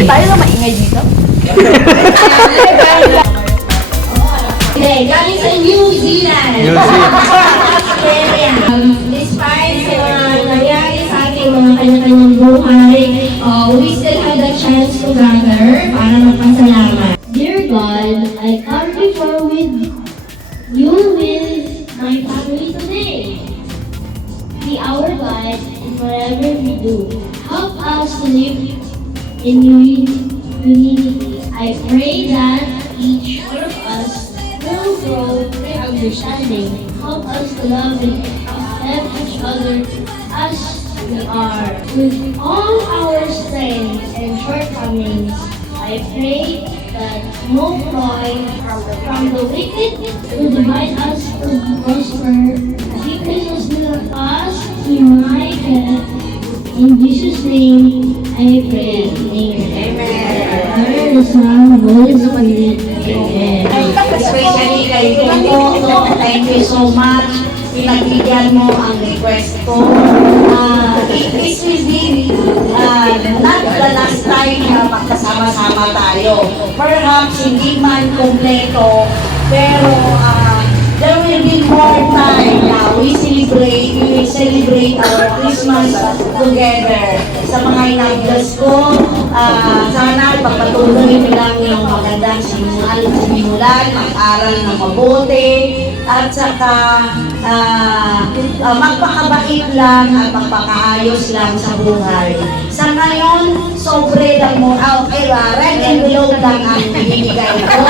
Tayo na maingay dito. Okay, galing sa New Zealand. Despite sa mga nangyari sa ating mga kanya-kanyang buhay, we still have the chance to gather para magpasalamat. Dear God, I come before with you with my family today. Be our guide in whatever we do. Help us to live in unity. I pray that each one of us will grow in understanding. Help us to love and accept each other as we are. With all our strengths and shortcomings, I pray that no ploy from the wicked will divide us to prosper. Keep us with us in my head. In Jesus' name, I pray. Amen. The Son, Holy Spirit. Amen. Especially kay Toto, thank you so much. Pinagbigyan mo ang request ko. This will be not the last time na magkasama-sama tayo. Perhaps hindi man kompleto, pero there will be more time na we will celebrate our Christmas together. Sa mga inagdas ko, sana pagpatuloy nilang yung magandang simulan, mag-aral na mabuti, at saka magpakabait lang at magpakaayos lang sa buhay. Sa ngayon, sobre lang mo, red envelope lang ang binibigay ko.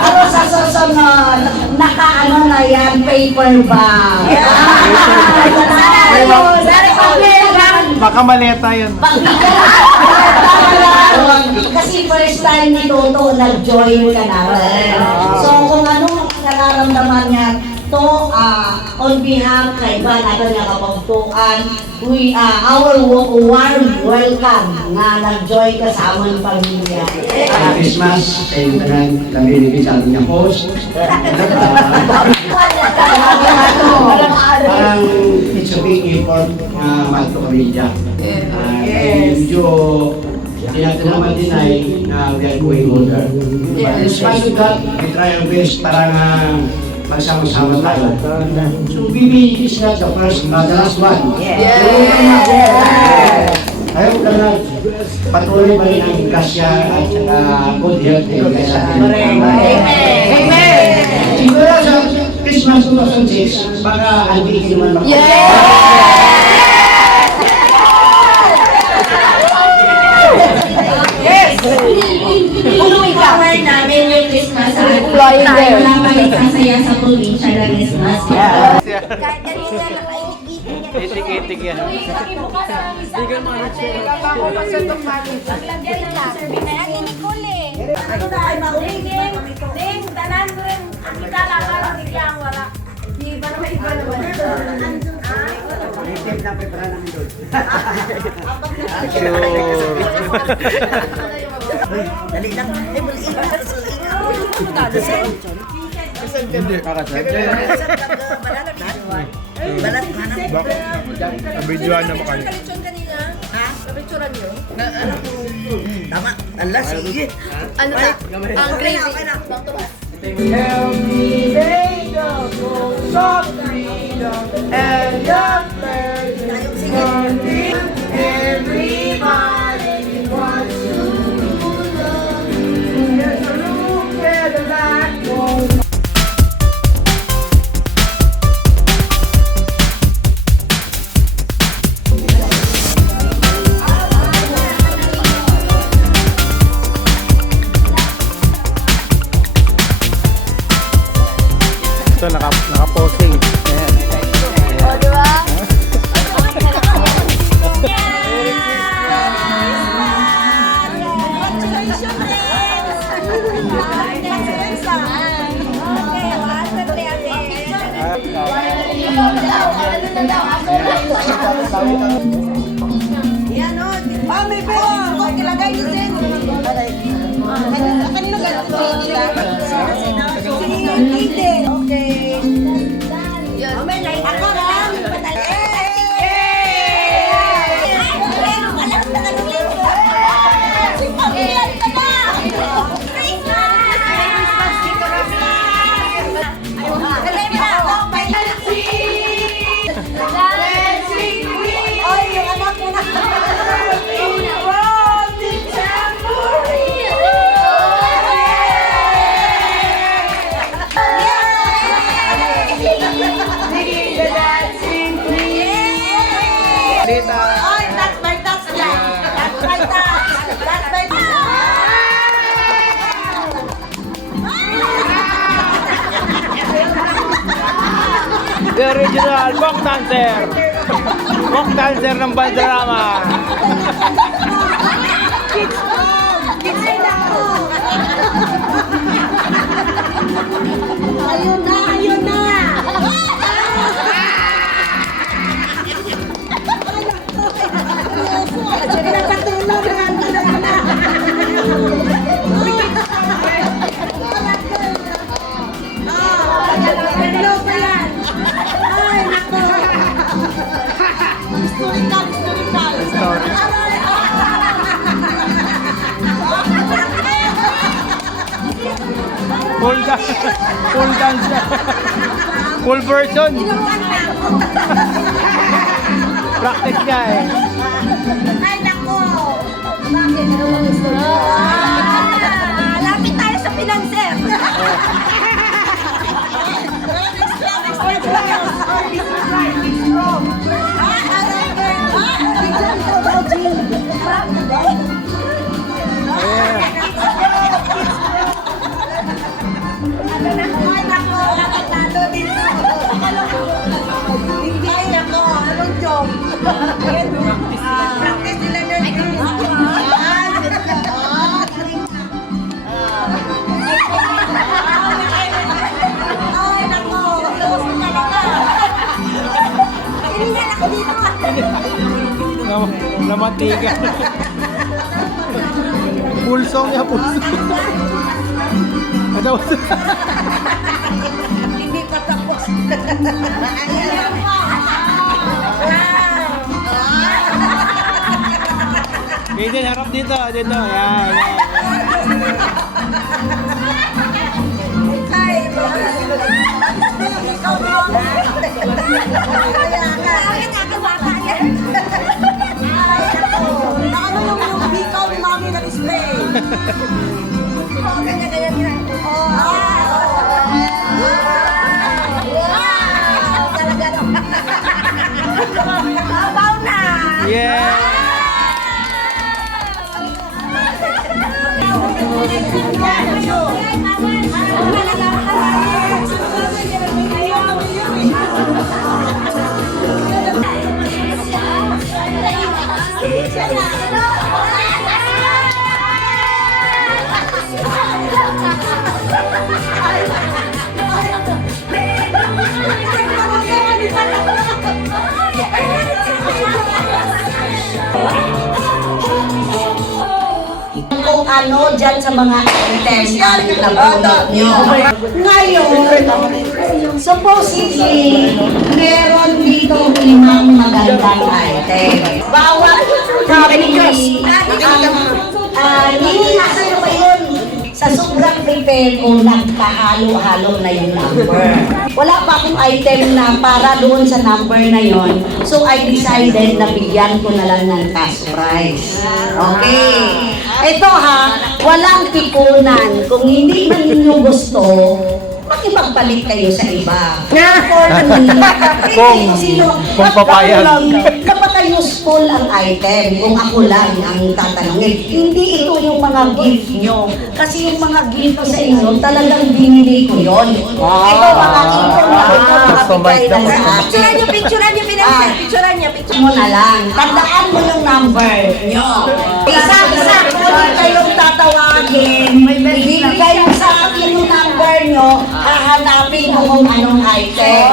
Pero sa susunod, naka-ano na yan, paper bag. Baka maleta yun. Kasi first time ni Toto nag-join ka na rin. So kung anong nararamdaman niya, to on behalf kay Van natin nga kapagtukan, our warm welcome na nag-join ka sa aming pamilya. Christmas sa yung tanan lamig sa ating host. Parang it's a big effort na magto-pamilya. Medyo hindi natin naman deny na we are going older. But in spite of that, we try our best para nga magsama-sama tayo. So maybe this is not the first, the last one. Ayaw ka na patuloy pa rin ang grasya at saka good health na ibigay sa atin. Amen! Siguro sa Christmas 2006, baka antikin naman ako. Power namin yung Christmas. Tayo lang magsasaya sa probinsya ng Christmas. Kahit kanina nakaitik-itik. Itik-itik yan. Kaya Nicole eh. Ano na ay mauligin? Ding, tanan ko rin. Ang kita lang parang ikyang wala. Di ba naman iba naman? Dali lang. Ay, muli Hindi, kakasal. balat na. Videoan naman kayo. Tama. Allah, sige. Ano na? Ang crazy. Help me make the most of freedom and the pleasure. Everybody wants to love. There's a room where the light won't. Ito, naka-posing. Ayan. O, diba? Yan o. May pera. Kung ilagay nyo din. Kanina gano'n ko nila. Sige, okay. May light ako na lang. Pero wala ka na Dita. Ay, that's my touch lang. That's my touch. That's my touch. The original folk dancer. Folk dancer ng Bandarama. Ayun na, ayun na. Pinapatulog na ang tulog na. Hello pa yan. Ay, nako. Historical, historical. Full dance. Full dance. Full version. Practice niya eh. Ay, nako. Bakit? Lapit tayo sa pinanser. Practice nila yun. Ay, nako. Close na talaga. Hiningal ako dito. Namatiga. Full song niya, full song. Ano? Hindi pa tapos. Kaden, harap dito, dito. Yan, yan. Ay, ikaw mo. Bakit nagawa ka yan? Ay, ako. Ano yung bikaw ni Mami na display? Oo, ganyan. Oh, wow! Talaga naman. Babaw na! Yeah! Kung ano dyan sa mga items na nabunot nyo. Ngayon, supposedly, meron dito 5 magandang item. Bawat company, nasa nyo ba yun? Sa sobrang prepare ko, nagkahalo-halo na yung number. Wala pa akong item na para doon sa number na yon. So I decided na bigyan ko na lang ng cash prize. Okay. Ito ha, walang pikunan. Kung hindi man ninyo gusto, makipagpalit kayo sa iba. For me, Kung papayag. Kapaka-useful ang item, kung ako lang ang tatanungin. Hindi ito yung mga gift nyo. Kasi yung mga gift sa inyo, talagang binili ko yon. Ito mga ipon na ito, makapigay lang sa akin. Picturean niyo, pinansin. Picturean niyo. Mo na lang. Tandaan mo yung number nyo. Isa-isa kung kayong tatawagin, ibigay mo sa akin yung number nyo, hahanapin mo kung anong item.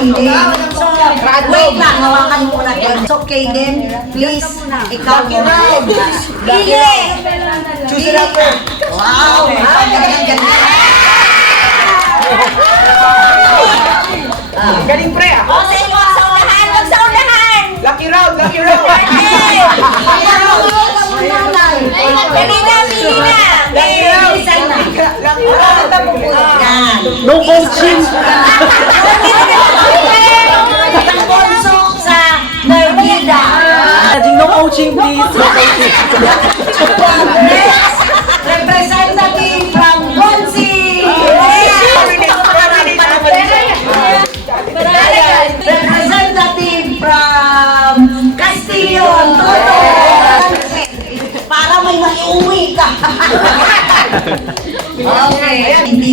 Hindi. So, wait lang, hawakan mo na yun. So, Kaden, please, ikaw muna. Pili! Pili ka. Wow! Galing pre ah. O, sa inyo, sa unahan. Huwag sa unahan. Lucky round, lucky round. Kanina, Mina. Bilisan na. Lucky round. No coaching! Pagponsok sa Merida. No coaching, please. No coaching. Next, representative from Bonsi. Representative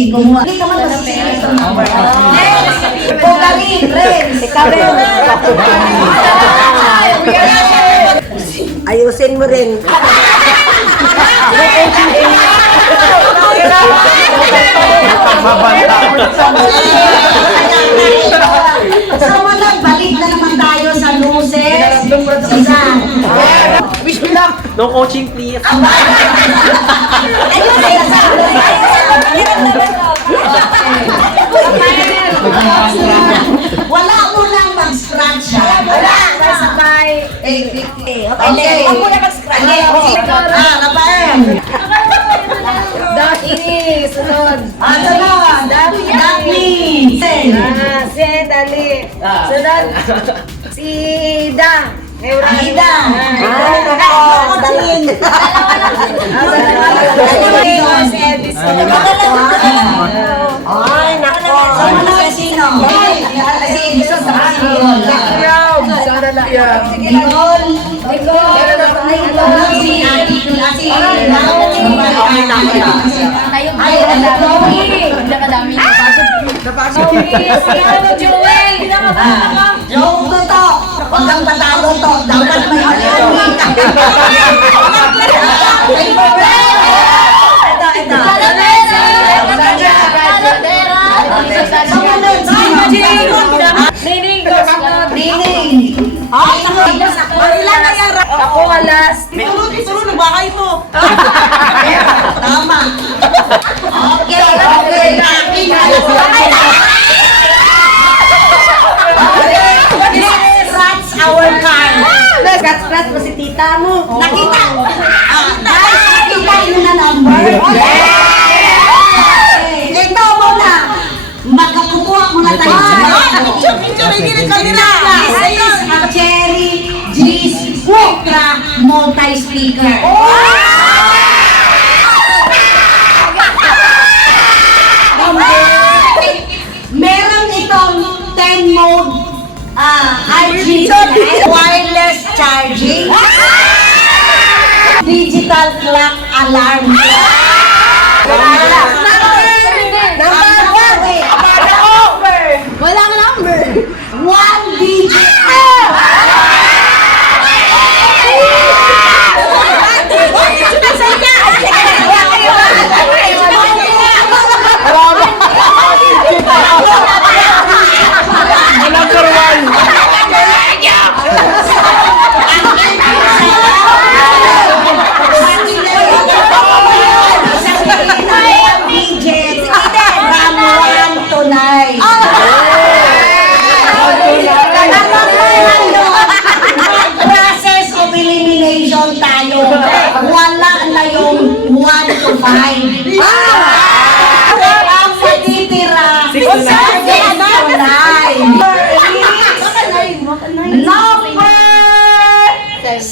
Sige, gumawa. Hindi ka man kasi ito number. Galing, Renz. Ikaw rin. Ayusin mo rin. So, balik na naman tayo sa loses. Susan. Wish me luck! No coaching, please. Ayun, wala mo nang mag-scratch siya. Wala. Sabay. Okay. Huwag mo na mag-scratch. Rafael. Daphne, sunod. Sunod. Daphne. Si Dali. Sunod. Si Da. Aida. Dalin. Si Edison. Ay, nako. Sumunod sino? Si Edison sa Nicole. Si Ate si Joke to to. Huwag kang patalo to. Dapat may alami. Ito. Sumunod sino? Nining. Dining. Ilan na yan? Ako alas. Ituro, nagbahay mo. Tama. Okay. That's our card. Scratch mo si tita mo. Nakita. Guys, nakita yun na number. Ito muna. Magkakukuha muna tayo. Picture, hindi rin kamera. This is a Cherry G's Ultra multi-speaker. Meron itong 10 mode RG wireless charging, digital clock alarm. Walang number. One digit. Process of elimination tayo. Wala na yung 1 to 5. Ang matitira sa 9. Number 7!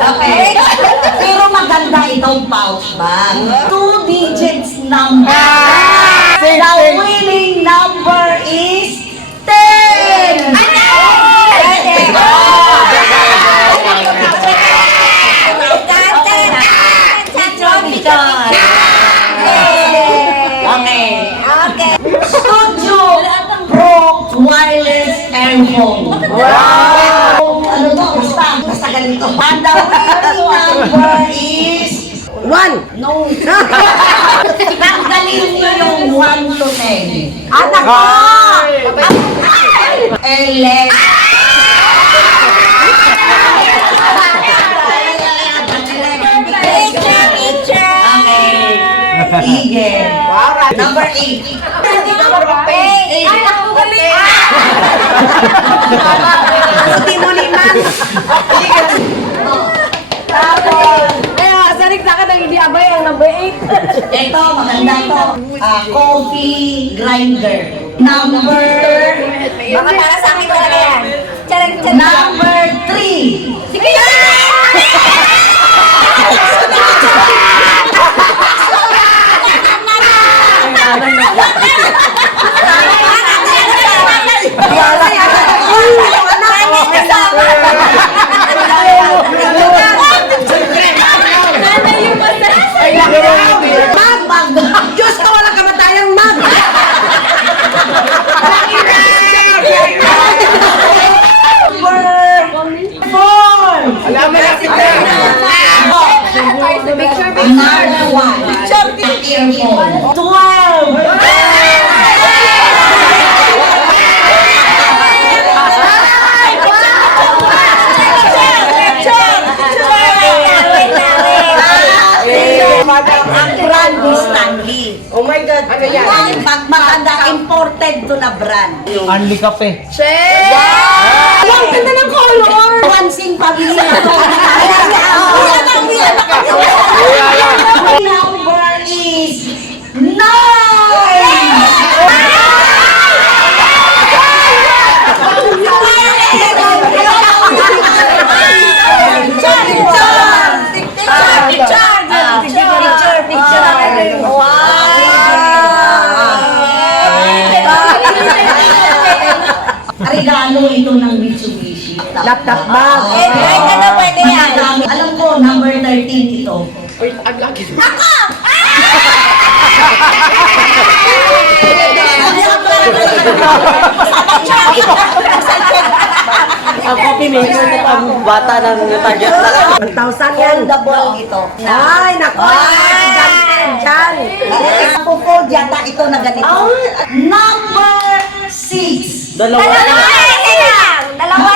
Okay. Pero maganda itong pouch bag. 2 digits number. The winning number is 10! Okay. Studio Pro wireless earphone. Wow! Ano to? Basta ganito. And the winning number is 1. no. Tanggalin niyo yung 1 to 10. Anak ko! 11. Okay. Ige. Number 8. Ay, ako galing! Hindi mo liman. Tapos, sarik sa akin ang hindi abay ang number 8. Ito, maganda ito. Coffee grinder. Number... Baka para sa akin talaga yan. Number 3. Sige! Another one. Earphone. 12. Ang brand ni Stanley. Oh my God, ano yan? Ang pag maganda, imported to na brand. Anli kape. Ang ganda ng color! Wansing pamilya. Uyan na kami. Number is 9. Picture. Regalo ito ng Mitsubishi. Laptop bag. Pwede na pwede yan. Alam ko, number 13 ito. Uy, aglaki. Ang coffee maker na pang bata ng target na. 1,000 yan. Foldable ito. Ay, naku. Diyan. Napo-fold yata ito na ganito. Number 6. Dalawa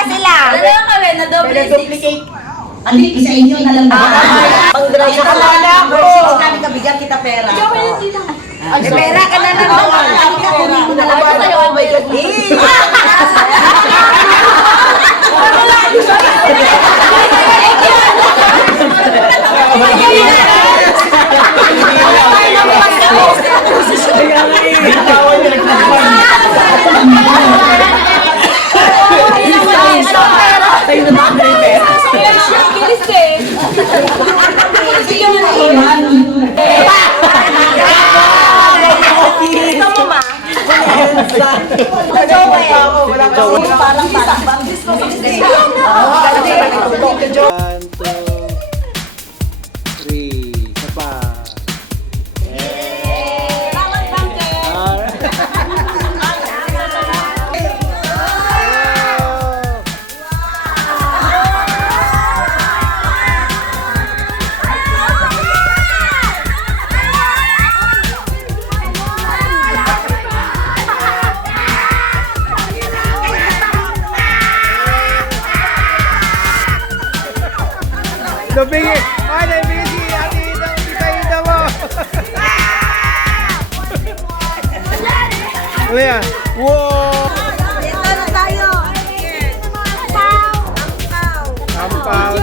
sila. Dalawa kami na Duplicate. Andi, isa inyo na lang. Pang dry sa kalala ko. Sinabi ka, bigyan kita pera. Pera ka na naman. Halika, kunin mo na lang. Oh my God. Parang parang disco. 1, 2, 3. Isa pa. Nabigay! Ay, nabigay si Ate Ida! Ida mo! Ano yan? Wow! Ito na tayo. Ampaw